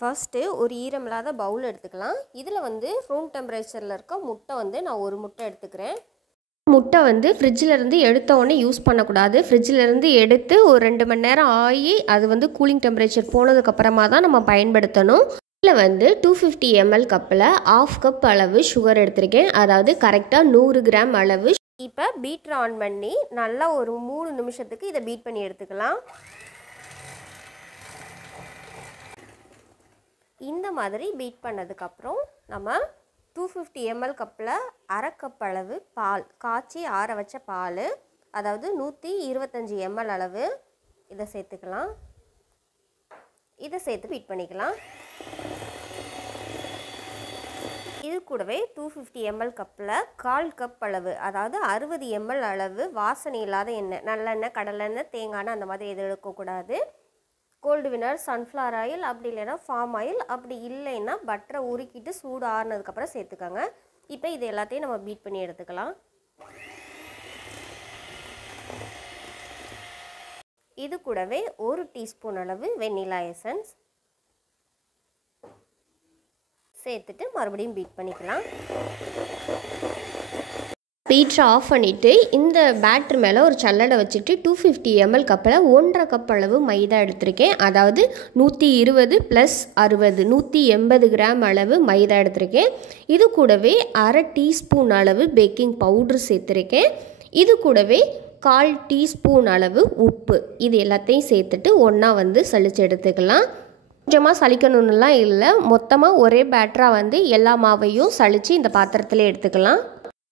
First ஒரு ஈரமில்லாத பவுல் எடுத்துக்கலாம். இதில் வந்து ரூம் டெம்பரேச்சரில் இருக்க முட்டை வந்து நான் ஒரு முட்டை எடுத்துக்கிறேன். முட்டை வந்து ஃப்ரிட்ஜிலேருந்து எடுத்த உடனே யூஸ் பண்ணக்கூடாது. ஃப்ரிட்ஜிலேருந்து எடுத்து ஒரு 2 மணி நேரம் ஆகி அது வந்து கூலிங் டெம்பரேச்சர் போனதுக்கப்புறமா தான் நம்ம பயன்படுத்தணும். இதில் வந்து 250 ml கப்பில் 1/2 கப் அளவு சுகர் எடுத்திருக்கேன். அதாவது கரெக்டாக 100 கிராம் அளவு. இப்போ பீட்டர் ஆன் பண்ணி நல்லா ஒரு 3 நிமிஷத்துக்கு இதை பீட் பண்ணி எடுத்துக்கலாம். இந்த மாதிரி பீட் பண்ணதுக்கப்புறம் நம்ம 250 ml கப்பில் 1/2 கப் அளவு பால், காய்ச்சி ஆற வச்ச பால், அதாவது 125 ml அளவு இதை சேர்த்துக்கலாம். இதை சேர்த்து பீட் பண்ணிக்கலாம். இது கூடவே 250 ml கப்பில் 1/4 கப் அளவு, அதாவது 60 ml அளவு வாசனை இல்லாத எண்ணெய், நல்லெண்ணெய், கடலெண்ணெய், தேங்காய் எண்ணெய் அந்த மாதிரி எதுவும் எடுக்கக்கூடாது. கோல்டு வினர், சன்ஃப்ளவர் ஆயில், அப்படி இல்லைன்னா ஃபார்ம் ஆயில், அப்படி இல்லைன்னா பட்டரை உருக்கிட்டு சூடு ஆறுனதுக்கப்புறம் சேர்த்துக்கோங்க. இப்போ இது எல்லாத்தையும் நம்ம பீட் பண்ணி எடுத்துக்கலாம். இது கூடவே 1 டீஸ்பூன் அளவு வெண்ணிலா எசன்ஸ் சேர்த்துட்டு மறுபடியும் பீட் பண்ணிக்கலாம். பீட்டரை ஆஃப் பண்ணிவிட்டு இந்த பேட்டர் மேலே ஒரு சல்லடை வச்சுட்டு 250 ml கப்பில் 1/2 கப் அளவு மைதா எடுத்திருக்கேன். அதாவது 120 + 60 180 கிராம் அளவு மைதா எடுத்திருக்கேன். இது கூடவே 1/2 டீஸ்பூன் அளவு பேக்கிங் பவுட்ரு சேர்த்துருக்கேன். இது கூடவே 1/4 டீஸ்பூன் அளவு உப்பு. இது எல்லாத்தையும் சேர்த்துட்டு ஒன்றா வந்து சலிச்சு எடுத்துக்கலாம். கொஞ்சமாக சலிக்கணும்னுலாம் இல்லை, மொத்தமாக ஒரே பேட்டராக வந்து எல்லா மாவையும் சலித்து இந்த பாத்திரத்தில் எடுத்துக்கலாம்.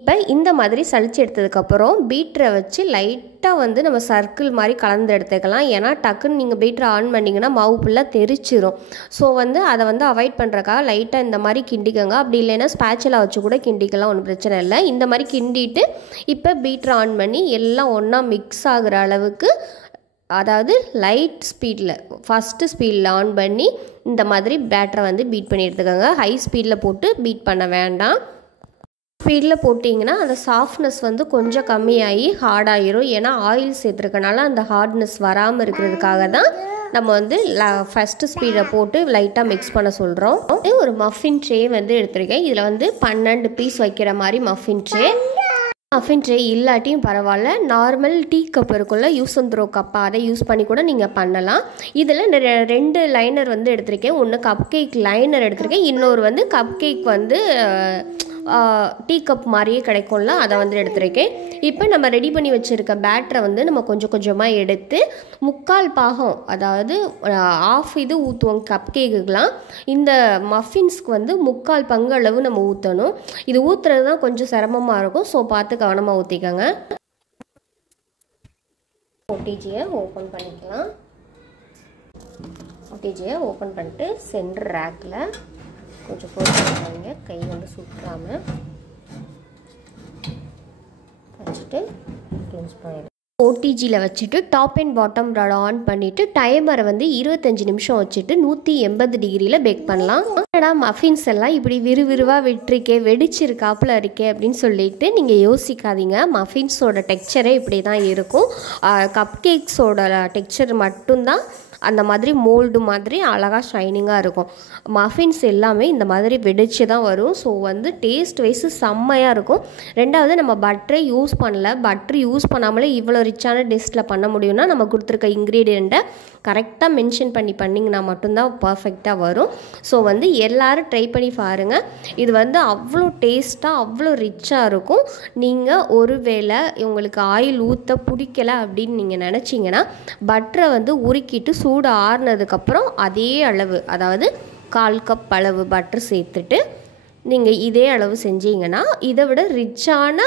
இப்போ இந்த மாதிரி சலிச்சு எடுத்ததுக்கப்புறம் பீட்டரை வச்சு லைட்டாக வந்து நம்ம சர்க்கிள் மாதிரி கலந்து எடுத்துக்கலாம். ஏன்னா டக்குன்னு நீங்கள் பீட்டரை ஆன் பண்ணிங்கன்னா மாவு ஃபுல்லாக தெரிச்சிரும். ஸோ வந்து அதை வந்து அவாய்ட் பண்ணுறக்காக லைட்டாக இந்த மாதிரி கிண்டிக்கோங்க. அப்படி இல்லைன்னா ஸ்பேச்சுலா வச்சு கூட கிண்டிக்கலாம், ஒன்றும் பிரச்சனை இல்லை. இந்த மாதிரி கிண்டிட்டு இப்போ பீட்டரை ஆன் பண்ணி எல்லாம் ஒன்றா மிக்ஸ் ஆகிற அளவுக்கு, அதாவது லைட் ஸ்பீடில், ஃபஸ்ட்டு ஸ்பீடில் ஆன் பண்ணி இந்த மாதிரி பேட்டரை வந்து பீட் பண்ணி எடுத்துக்கோங்க. ஹை ஸ்பீடில் போட்டு பீட் பண்ண வேண்டாம். ஸ்பீடில் போட்டிங்கன்னா அந்த சாஃப்ட்னஸ் வந்து கொஞ்சம் கம்மியாகி ஹார்டாகிரும். ஏன்னா ஆயில் சேர்த்துருக்கனால அந்த ஹார்ட்னஸ் வராமல் இருக்கிறதுக்காக தான் நம்ம வந்து ஃபஸ்ட்டு ஸ்பீடை போட்டு லைட்டாக மிக்ஸ் பண்ண சொல்கிறோம். ஒரு மஃபின் ட்ரே வந்து எடுத்திருக்கேன். இதில் வந்து 12 பீஸ் வைக்கிற மாதிரி மஃபின் ட்ரே. மஃபின் ட்ரே இல்லாட்டியும் பரவாயில்ல, நார்மல் டீ கப் இருக்குல்ல, யூஸ் அண்ட் த்ரோ கப்பை, அதை யூஸ் பண்ணி கூட நீங்கள் பண்ணலாம். இதில் 2 லைனர் வந்து எடுத்திருக்கேன். ஒன்று கப் கேக் லைனர் எடுத்திருக்கேன், இன்னொரு வந்து கப் கேக் வந்து டீ கப் மாதிரியே கிடைக்கும்ல, அதை வந்து எடுத்திருக்கேன். இப்போ நம்ம ரெடி பண்ணி வச்சுருக்க பேட்டரை வந்து நம்ம கொஞ்சம் கொஞ்சமாக எடுத்து 3/4 பாகம், அதாவது ஆஃப் இது ஊற்றுவோம் கப் கேக்குக்கெலாம். இந்த மஃபின்ஸ்க்கு வந்து 3/4 பங்கு அளவு நம்ம ஊற்றணும். இது ஊற்றுறது தான் கொஞ்சம் சிரமமாக இருக்கும். ஸோ பார்த்து கவனமாக ஊற்றிக்கோங்க. ஓடிஜியை ஓப்பன் பண்ணிக்கலாம். ஓடிஜியை ஓப்பன் பண்ணிட்டு சென்டர் ரேக்கில் கொஞ்சம் போட்டு கை வந்து சுற்றாமல் வச்சுட்டு க்ளோஸ் பண்ணிடுங்க. ஓடிஜியில் வச்சுட்டு top and bottom rod on பண்ணிவிட்டு டைமரை வந்து 25 நிமிஷம் வச்சுட்டு 180 டிகிரியில் பேக் பண்ணலாம். என்னடா மஃபின்ஸ் எல்லாம் இப்படி விறுவிறுவாக விட்டுருக்கே, வெடிச்சிருக்காப்புல இருக்கே அப்படின்னு சொல்லிட்டு நீங்கள் யோசிக்காதீங்க. மஃபின்ஸோட டெக்ஸ்சரே இப்படி தான் இருக்கும். கப் கேக்ஸோட டெக்ஸ்சர் மட்டும்தான் அந்த மாதிரி மோல்டு மாதிரி அழகாக ஷைனிங்காக இருக்கும். மஃபின்ஸ் எல்லாமே இந்த மாதிரி வெடிச்சு தான் வரும். ஸோ வந்து டேஸ்ட் வைஸு செம்மையாக இருக்கும். ரெண்டாவது நம்ம பட்டரை யூஸ் பண்ணல. பட்டர் யூஸ் பண்ணாமலே இவ்வளோ ரிச்சான டேஸ்ட்டில் பண்ண முடியும்னா நம்ம கொடுத்துருக்க இன்க்ரீடியண்ட்டை கரெக்டாக மென்ஷன் பண்ணி பண்ணிங்கன்னா மட்டும்தான் பர்ஃபெக்டாக வரும். ஸோ வந்து எல்லோரும் ட்ரை பண்ணி பாருங்கள். இது வந்து அவ்வளோ டேஸ்ட்டாக அவ்வளோ ரிச்சாக இருக்கும். நீங்கள் ஒருவேளை உங்களுக்கு ஆயில் ஊற்ற பிடிக்கலை அப்படின்னு நீங்கள் நினச்சிங்கன்னா பட்டரை வந்து உருக்கிட்டு சூடு ஆறுனதுக்கப்புறம் அதே அளவு, அதாவது 1/4 கப் அளவு பட்டர் சேர்த்துட்டு நீங்கள் இதே அளவு செஞ்சீங்கன்னா இதை விட ரிச்சான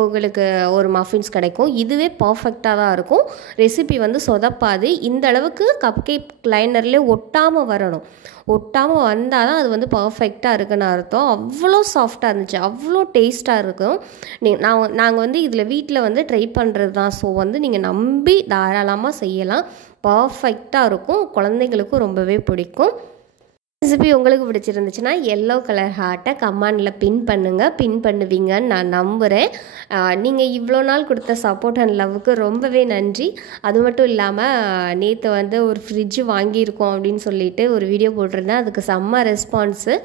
உங்களுக்கு ஒரு மஃபின்ஸ் கிடைக்கும். இதுவே பர்ஃபெக்டாக தான் இருக்கும். ரெசிபி வந்து சொதப்பாது. இந்த அளவுக்கு கப் கேக் லைனர்லேயே ஒட்டாமல் வரணும். ஒட்டாமல் வந்தால் தான் அது வந்து பர்ஃபெக்டாக இருக்குன்னு அர்த்தம். அவ்வளோ சாஃப்டாக இருந்துச்சு, அவ்வளோ டேஸ்ட்டாக இருக்கும். நாங்கள் வந்து இதில் வீட்டில் வந்து ட்ரை பண்ணுறது தான். ஸோ வந்து நீங்கள் நம்பி தாராளமாக செய்யலாம். பர்ஃபெக்டாக இருக்கும். குழந்தைங்களுக்கும் ரொம்பவே பிடிக்கும். ரெசிபி உங்களுக்கு பிடிச்சிருந்துச்சுன்னா எல்லோ கலர் ஹார்ட்டை கமெண்டில் பின் பண்ணுங்கள், பின் பண்ணுவீங்கன்னு நான் நம்புகிறேன். நீங்கள் இவ்வளோ நாள் கொடுத்த சப்போர்ட் அண்ட் லவ்வுக்கு ரொம்பவே நன்றி. அது மட்டும் இல்லாமல் நேற்று வந்து ஒரு ஃப்ரிட்ஜு வாங்கியிருக்கோம் அப்படின்னு சொல்லிட்டு ஒரு வீடியோ போட்டிருந்தேன். அதுக்கு செம்ம ரெஸ்பான்ஸு.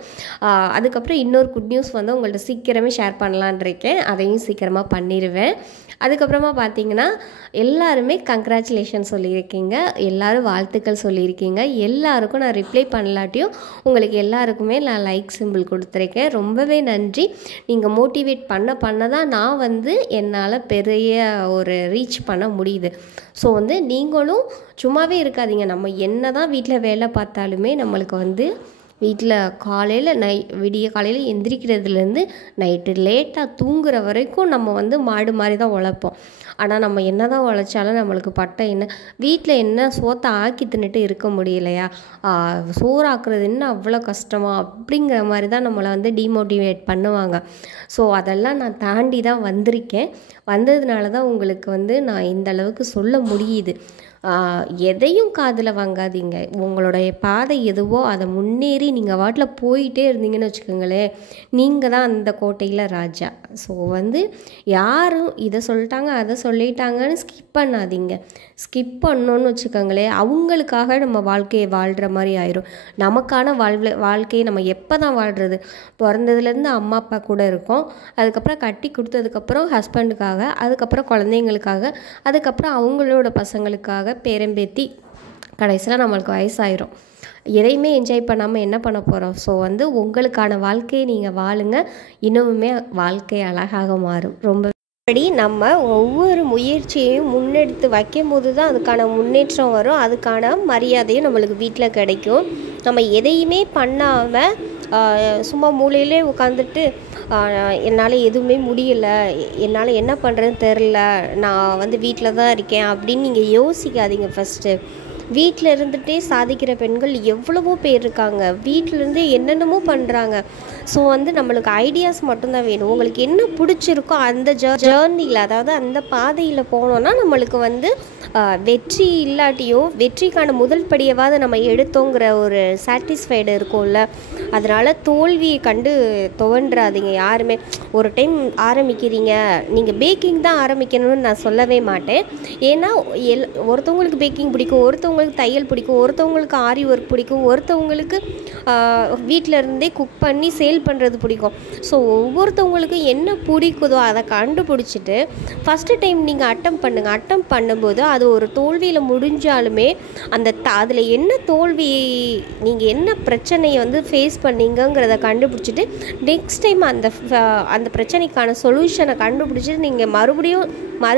அதுக்கப்புறம் இன்னொரு குட் நியூஸ் வந்து உங்கள்கிட்ட சீக்கிரமே ஷேர் பண்ணலான் இருக்கேன். அதையும் சீக்கிரமாக பண்ணிடுவேன். அதுக்கப்புறமா பார்த்தீங்கன்னா எல்லாருமே கங்க்ராச்சுலேஷன் சொல்லியிருக்கீங்க, எல்லோரும் வாழ்த்துக்கள் சொல்லியிருக்கீங்க. எல்லாருக்கும் நான் ரிப்ளை பண்ணலாட்டியும் உங்களுக்கு எல்லாருக்குமே நான் லைக் சிம்பிள் கொடுத்துருக்கேன். ரொம்பவே நன்றி. நீங்கள் மோட்டிவேட் பண்ண தான் நான் வந்து என்னால் பெரிய ஒரு ரீச் பண்ண முடியுது. ஸோ வந்து நீங்களும் சும்மாவே இருக்காதீங்க. நம்ம என்ன தான் வீட்டில் வேலை பார்த்தாலுமே நம்மளுக்கு வந்து வீட்டில் காலையில் விடிய காலையில் எந்திரிக்கிறதுலேருந்து நைட்டு லேட்டாக தூங்குற வரைக்கும் நம்ம வந்து மாடு மாதிரி தான் உழைப்போம். ஆனால் நம்ம என்ன தான் உழைச்சாலும் நம்மளுக்கு பட்டை என்ன வீட்டில் என்ன சோத்தை ஆக்கி தின்னுட்டு இருக்க முடியலையா, சோறு ஆக்குறது என்ன அவ்வளோ கஷ்டமா அப்படிங்கிற மாதிரி தான் நம்மளை வந்து டிமோட்டிவேட் பண்ணுவாங்க. ஸோ அதெல்லாம் நான் தாண்டி தான் வந்திருக்கேன். வந்ததுனால தான் உங்களுக்கு வந்து நான் இந்த அளவுக்கு சொல்ல முடியுது. எதையும் காதில் வாங்காதீங்க. உங்களுடைய பாதை எதுவோ அதை முன்னேறி நீங்கள் வாட்டில் போயிட்டே இருந்தீங்கன்னு வச்சுக்கோங்களேன், நீங்கள் தான் அந்த கோட்டையில் ராஜா. ஸோ வந்து யாரும் இதை சொல்லிட்டாங்க அதை சொல்லிட்டாங்கன்னு ஸ்கிப் பண்ணாதீங்க. ஸ்கிப் பண்ணோன்னு வச்சுக்கோங்களேன், அவங்களுக்காக நம்ம வாழ்க்கையை வாழ்கிற மாதிரி ஆயிரும். நமக்கான வாழ்க்கையை நம்ம எப்போ தான் வாழ்கிறது? பிறந்ததுலேருந்து அம்மா அப்பா கூட இருக்கோம், அதுக்கப்புறம் கட்டி கொடுத்ததுக்கப்புறம் ஹஸ்பண்டுக்காக, அதுக்கப்புறம் குழந்தைங்களுக்காக, அதுக்கப்புறம் அவங்களோட பசங்களுக்காக, பேரம்பேத்தி, கடைசியில் நம்மளுக்கு வயசாயிரும். எதையுமே என்ஜாய் பண்ணாமல் என்ன பண்ண போகிறோம்? ஸோ வந்து உங்களுக்கான வாழ்க்கையை நீங்கள் வாழுங்க. இன்னுமே வாழ்க்கை அழகாக மாறும். ரொம்பபடி நம்ம ஒவ்வொரு முயற்சியையும் முன்னெடுத்து வைக்கும் போது தான் அதுக்கான முன்னேற்றம் வரும், அதுக்கான மரியாதையும் நம்மளுக்கு வீட்டில் கிடைக்கும். நம்ம எதையுமே பண்ணாமல் சும்மா மூலையிலே உட்காந்துட்டு என்னால் எதுவுமே முடியலை, என்னால் என்ன பண்ணுறதுன்னு தெரில, நான் வந்து வீட்டில் தான் இருக்கேன் அப்படின்னு நீங்கள் யோசிக்காதீங்க. ஃபஸ்ட்டு வீட்டில் இருந்துகிட்டே சாதிக்கிற பெண்கள் எவ்வளவோ பேர் இருக்காங்க, வீட்டிலேருந்து என்னென்னமோ பண்ணுறாங்க. ஸோ வந்து நம்மளுக்கு ஐடியாஸ் மட்டும்தான் வேணும். உங்களுக்கு என்ன பிடிச்சிருக்கோ அந்த ஜேர்னியில், அதாவது அந்த பாதையில் போனோன்னா நம்மளுக்கு வந்து வெற்றி இல்லாட்டியும் வெற்றிக்கான முதல் படியவாது நம்ம எடுத்தோங்கிற ஒரு சாட்டிஸ்ஃபைடு இருக்கும்ல. அதனால் தோல்வியை கண்டு துவன்றாதீங்க யாருமே. ஒரு டைம் ஆரம்பிக்கிறீங்க, நீங்கள் பேக்கிங் தான் ஆரம்பிக்கணும்னு நான் சொல்லவே மாட்டேன். ஏன்னா ஒருத்தவங்களுக்கு பேக்கிங் பிடிக்கும், ஒருத்தவங்களுக்கு தையல் பிடிக்கும், ஒருத்தவங்களுக்கு ஆரி ஒர்க் பிடிக்கும், ஒருத்தவங்களுக்கு வீட்டில் இருந்தே குக் பண்ணி சேல் பண்ணுறது பிடிக்கும். ஸோ ஒவ்வொருத்தவங்களுக்கும் என்ன பிடிக்குதோ அதை கண்டுபிடிச்சிட்டு ஃபஸ்ட்டு டைம் நீங்கள் அட்டம் பண்ணுங்கள். அட்டம் பண்ணும்போது அது ஒரு தோல்வியில் முடிஞ்சாலுமே அதில் என்ன தோல்வி, நீங்கள் என்ன பிரச்சனையை வந்து ஃபேஸ் பண்ணீங்கிறத கண்டுபிடிச்சிட்டு நெக்ஸ்ட் டைம் அந்த பிரச்சனைக்கான சொல்யூஷனை கண்டுபிடிச்சிட்டு நீங்கள் மறுபடியும்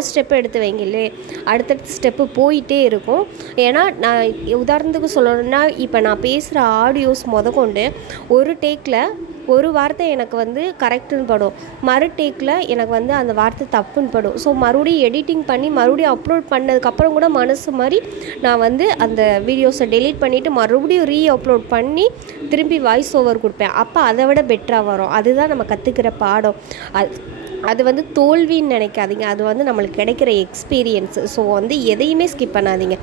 ஸ்டெப்பு எடுத்து வைங்களே, அடுத்தடுத்த ஸ்டெப்பு போயிட்டே இருக்கும். ஏன்னா நான் உதாரணத்துக்கு சொல்லணும்னா, இப்போ நான் பேசுகிற ஆடியோஸ் முதற்கொண்டு ஒரு டேக்கில் ஒரு வார்த்தை எனக்கு வந்து கரெக்டுன்னு படும், மறு டேக்கில் எனக்கு வந்து அந்த வார்த்தை தப்புன்னு படும். ஸோ மறுபடியும் எடிட்டிங் பண்ணி மறுபடியும் அப்லோட் பண்ணதுக்கப்புறம் கூட மனசு மாதிரி நான் வந்து அந்த வீடியோஸை டெலீட் பண்ணிவிட்டு மறுபடியும் அப்லோட் பண்ணி திரும்பி வாய்ஸ் ஓவர் கொடுப்பேன். அப்போ அதை விட பெட்டராக வரும். அதுதான் நம்ம கற்றுக்கிற பாடம். அது வந்து தோல்வின்னு நினைக்காதீங்க, அது வந்து நம்மளுக்கு கிடைக்கிற எக்ஸ்பீரியன்ஸு. ஸோ வந்து எதையுமே ஸ்கிப் பண்ணாதீங்க.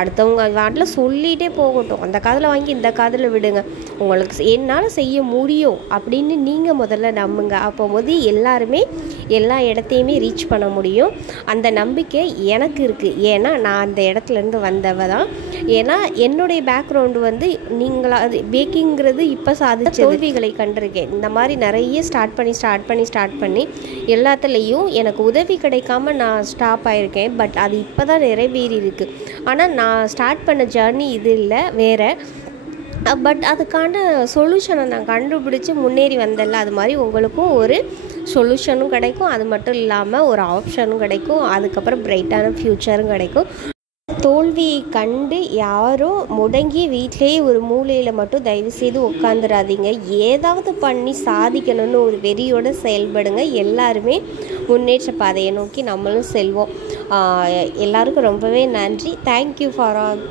அடுத்தவங்க வாட்டில் சொல்லிகிட்டே போகட்டும், அந்த காதில் வாங்கி இந்த காதில் விடுங்க. உங்களுக்கு என்னால் செய்ய முடியும் அப்படின்னு நீங்கள் முதல்ல நம்புங்க. அப்போது எல்லாருமே எல்லா இடத்தையுமே ரீச் பண்ண முடியும். அந்த நம்பிக்கை எனக்கு இருக்குது. ஏன்னா நான் அந்த இடத்துலேருந்து வந்தவ தான். ஏன்னா என்னுடைய பேக்ரவுண்டு வந்து அது பேக்கிங்கிறது இப்போ சாதிச்ச தோல்விகளை கண்டிருக்கேன். இந்த மாதிரி நிறைய ஸ்டார்ட் பண்ணி எல்லாத்துலேயும் எனக்கு உதவி கிடைக்காம நான் ஸ்டாப் ஆகிருக்கேன். பட் அது இப்போ தான் நிறைவேறி இருக்குது. ஆனால் நான் ஸ்டார்ட் பண்ண ஜர்னி இது இல்லை, வேறு. பட் அதுக்கான சொல்யூஷனை நான் கண்டுபிடிச்சி முன்னேறி வந்தேன்ல, அது மாதிரி உங்களுக்கும் ஒரு சொல்யூஷனும் கிடைக்கும். அது மட்டும் இல்லாமல் ஒரு ஆப்ஷனும் கிடைக்கும். அதுக்கப்புறம் பிரைட்டான ஃப்யூச்சரும் கிடைக்கும். தோல்வியை கண்டு யாரும் முடங்கி வீட்டிலேயே ஒரு மூலையில் மட்டும் தயவுசெய்து உட்காந்துடாதீங்க. ஏதாவது பண்ணி சாதிக்கணும்னு ஒரு வெறியோடு செயல்படுங்க. எல்லாருமே முன்னேற்ற பாதையை நோக்கி நம்மளும் செல்வோம். எல்லாருக்கும் ரொம்பவே நன்றி. Thank you for all.